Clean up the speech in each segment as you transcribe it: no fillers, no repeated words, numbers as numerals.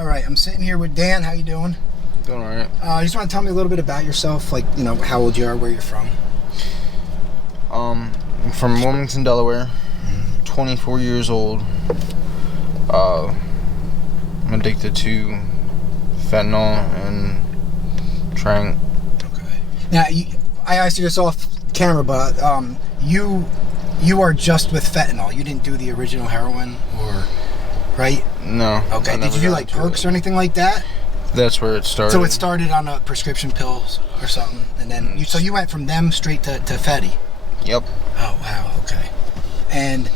All right, I'm sitting here with Dan. How you doing? Doing alright. You just want to tell me a little bit about yourself, like, you know, how old you are, where you're from. I'm from Wilmington, Delaware. 24 years old. I'm addicted to fentanyl and Tranq. Okay. Now, I asked you this off camera, but you are just with fentanyl. You didn't do the original heroin, or right? No. Okay. Did you do like perks or anything like that? That's where it started. So it started on a prescription pills or something, and then you went from them straight to Fetty. Yep. Oh wow. Okay. And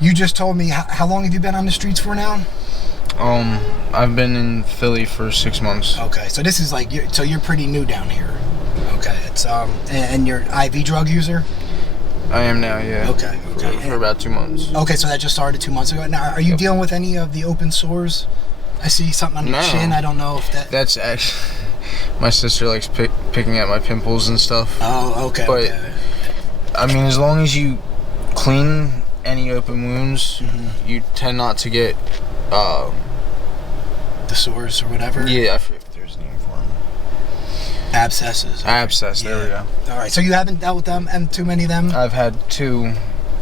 you just told me how long have you been on the streets for now? I've been in Philly for 6 months. Okay, so this is like you're pretty new down here. Okay, it's and you're an IV drug user. I am now, yeah. Okay. For about 2 months. Okay, so that just started 2 months ago. Now, are you dealing with any of the open sores? I see something on your chin. I don't know if that. That's actually my sister likes picking at my pimples and stuff. Oh, okay. But okay. I mean, as long as you clean any open wounds, you tend not to get the sores or whatever. Yeah, I forget if there's a name for them. Abscesses. Abscess. Yeah. There we go. All right. So you haven't dealt with them and too many of them. I've had 2,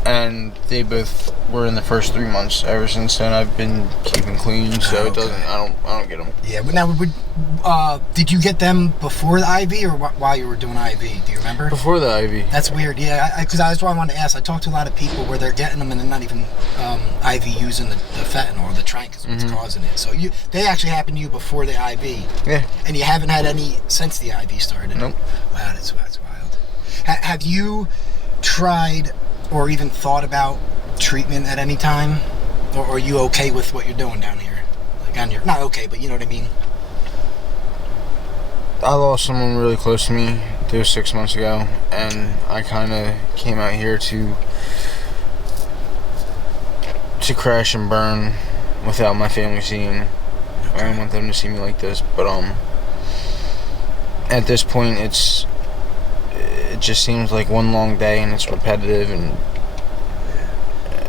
and they both were in the first 3 months. Ever since then, I've been keeping clean, so it doesn't. I don't get them. Yeah. But now, did you get them before the IV or while you were doing IV? Do you remember? Before the IV. That's weird. Yeah, because that's why I wanted to ask. I talked to a lot of people where they're getting them and they're not even IV using the fentanyl or the Tranq is what's causing it. So they actually happened to you before the IV. Yeah. And you haven't had any since the IV started. Nope. Wow, that's wild. Have you tried or even thought about treatment at any time, or are you okay with what you're doing down here? Like on your, not okay, but you know what I mean. I lost someone really close to me 6 months ago, and I kind of came out here to crash and burn without my family seeing. I don't want them to see me like this, but at this point it just seems like one long day, and it's repetitive, and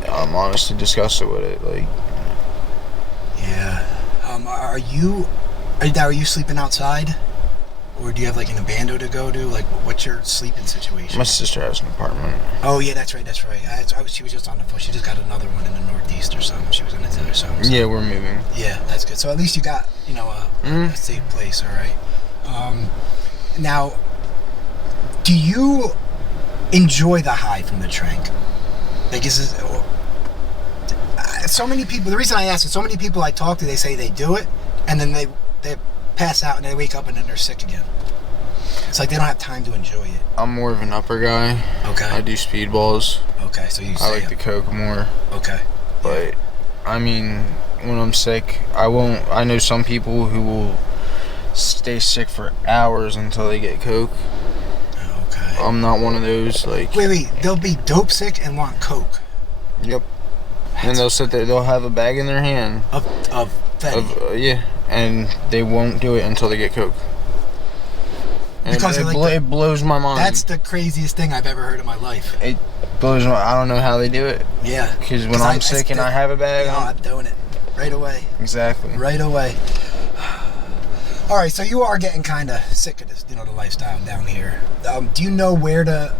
I'm honestly disgusted with it. Like, yeah. Are you sleeping outside? Or do you have like an abando to go to? Like, what's your sleeping situation? my sister has an apartment. Oh yeah, that's right. She was just on the phone. She just got another one in the Northeast or something. She was gonna tell her something. So. Yeah, we're moving. Yeah, that's good. So at least you got, a safe place. All right. Now, do you enjoy the high from the Tranq? Like, so many people. The reason I ask is so many people I talk to, they say they do it, and then they pass out and they wake up and then they're sick again. It's like they don't have time to enjoy it. I'm more of an upper guy. Okay. I do speedballs. Okay, so I like the coke more. Okay. But I mean, when I'm sick, I won't. I know some people who will stay sick for hours until they get coke. Okay. I'm not one of those. Like, wait, they'll be dope sick and want coke. Yep. And they'll sit there. They'll have a bag in their hand of Fetty. Yeah, and they won't do it until they get coke. And because it blows my mind. That's the craziest thing I've ever heard in my life. It blows my. I don't know how they do it. Yeah. Because when I'm sick and I have a bag, I'm doing it right away. Exactly. Right away. All right, so you are getting kind of sick of this, the lifestyle down here. Do you know where to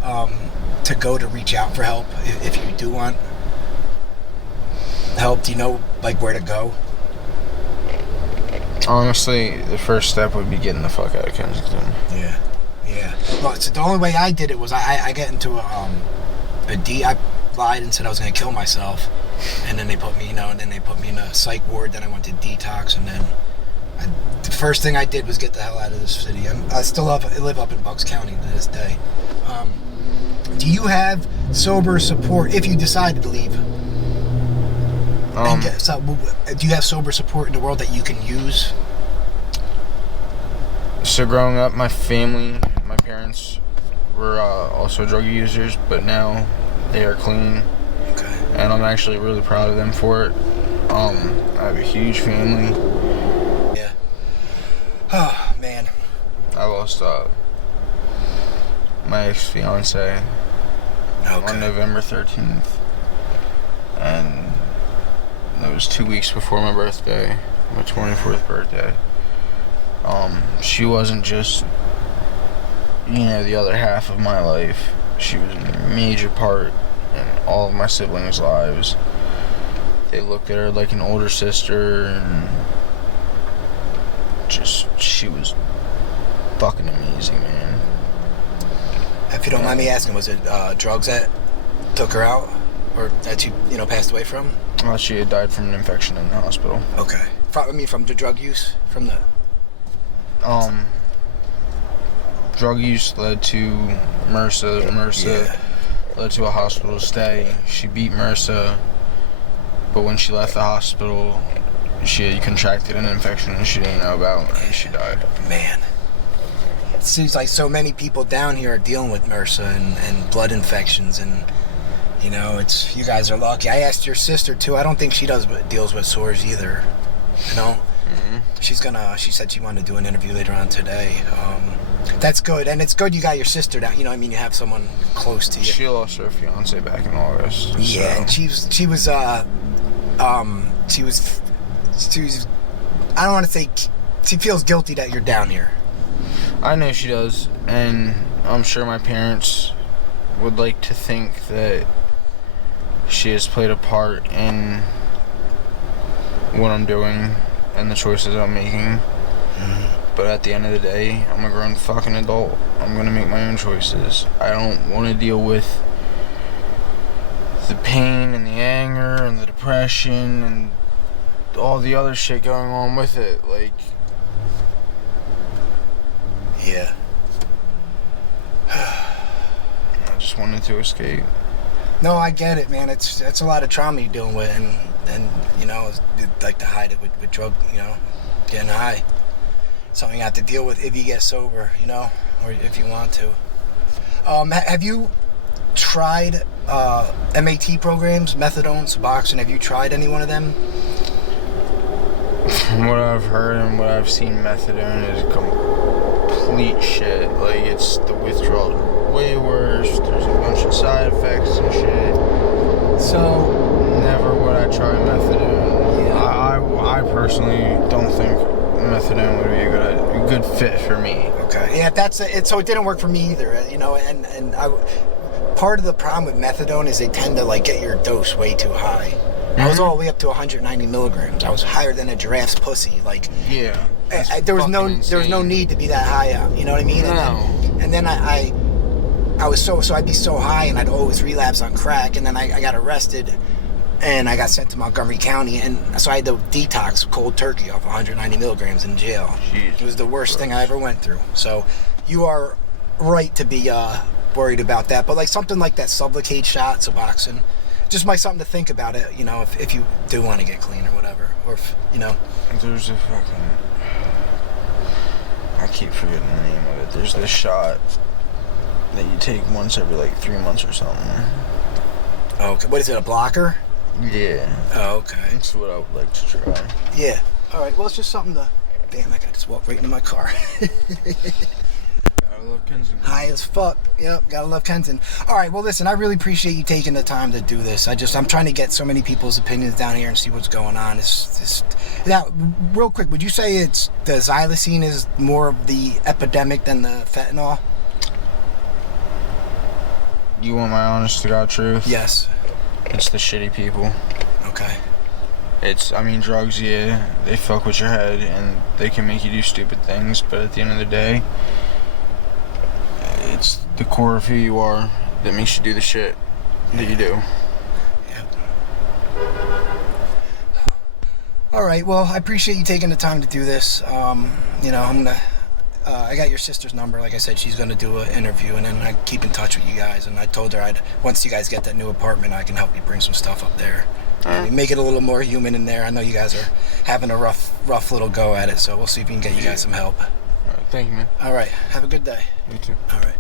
go to reach out for help if you do want help? Do you know like where to go? Honestly, the first step would be getting the fuck out of Kensington. Yeah. Well, so the only way I did it was I get into I lied and said I was going to kill myself, and then they put me, in a psych ward. Then I went to detox, and then the first thing I did was get the hell out of this city. I still live up in Bucks County to this day. Do you have sober support if you decided to leave? Do you have sober support in the world that you can use? So growing up, my parents were also drug users, but now they are clean. Okay. And I'm actually really proud of them for it. I have a huge family. Yeah. Oh, man. I lost my It was 2 weeks before my birthday, my 24th birthday. She wasn't just, the other half of my life. She was a major part in all of my siblings' lives. They looked at her like an older sister, and she was fucking amazing, man. If you don't mind me asking, was it drugs that took her out, or that she, passed away from? She had died from an infection in the hospital. Okay. From the drug use? From the... Drug use led to MRSA. MRSA led to a hospital stay. She beat MRSA, but when she left the hospital, she had contracted an infection she didn't know about, and she died. Man. It seems like so many people down here are dealing with MRSA and blood infections, and you guys are lucky. I asked your sister too. I don't think she deals with sores either. Mm-hmm. She said she wanted to do an interview later on today. That's good, and it's good you got your sister down. You have someone close to you. She lost her fiance back in August. Yeah, so. And she was I don't want to say, she feels guilty that you're down here. I know she does, and I'm sure my parents would like to think that she has played a part in what I'm doing and the choices I'm making. Mm-hmm. But at the end of the day, I'm a grown fucking adult. I'm gonna make my own choices. I don't want to deal with the pain and the anger and the depression and all the other shit going on with it. Yeah. I just wanted to escape. No, I get it, man. It's a lot of trauma you're dealing with, and you'd like to hide it with drug, getting high. Something you have to deal with if you get sober, or if you want to. Have you tried MAT programs, methadone, Suboxone? Have you tried any one of them? From what I've heard and what I've seen, methadone is complete shit. It's the withdrawal way worse. There's a bunch of side effects and shit. So never would I try methadone. Yeah. I personally don't think methadone would be a good fit for me. Okay. Yeah, so it didn't work for me either. And part of the problem with methadone is they tend to get your dose way too high. Mm-hmm. I was all the way up to 190 milligrams. I was higher than a giraffe's pussy. Yeah. There was no need to be that high up. You know what I mean? No. And then I was so I'd be so high, and I'd always relapse on crack, and then I got arrested, and I got sent to Montgomery County, and so I had to detox cold turkey off 190 milligrams in jail. Jeez. It was the worst thing I ever went through. So you are right to be worried about that, but something like that Sublocade shot, Suboxone, just might something to think about it, if you do want to get clean or whatever, or if There's a fucking, I keep forgetting the name of it. There's this shot that you take once every 3 months or something. Okay, what is it, a blocker? Yeah. Oh, okay. That's what I would like to try. Yeah. All right. Well, it's just something to. Damn, I just walked right into my car. Gotta love Kensington. High as fuck. Yep. Gotta love Kensington. All right. Well, listen. I really appreciate you taking the time to do this. I'm trying to get so many people's opinions down here and see what's going on. Now, real quick, would you say it's the xylazine is more of the epidemic than the fentanyl? You want my honest to God truth? Yes. It's the shitty people. Okay. Drugs, yeah, they fuck with your head and they can make you do stupid things, but at the end of the day, it's the core of who you are that makes you do the shit that you do. Yeah. All right, well, I appreciate you taking the time to do this. I'm gonna. I got your sister's number. Like I said, she's going to do an interview, and then I keep in touch with you guys. And I told her once you guys get that new apartment, I can help you bring some stuff up there. And make it a little more human in there. I know you guys are having a rough little go at it, so we'll see if we can get you guys some help. All right, thank you, man. All right, have a good day. You too. All right.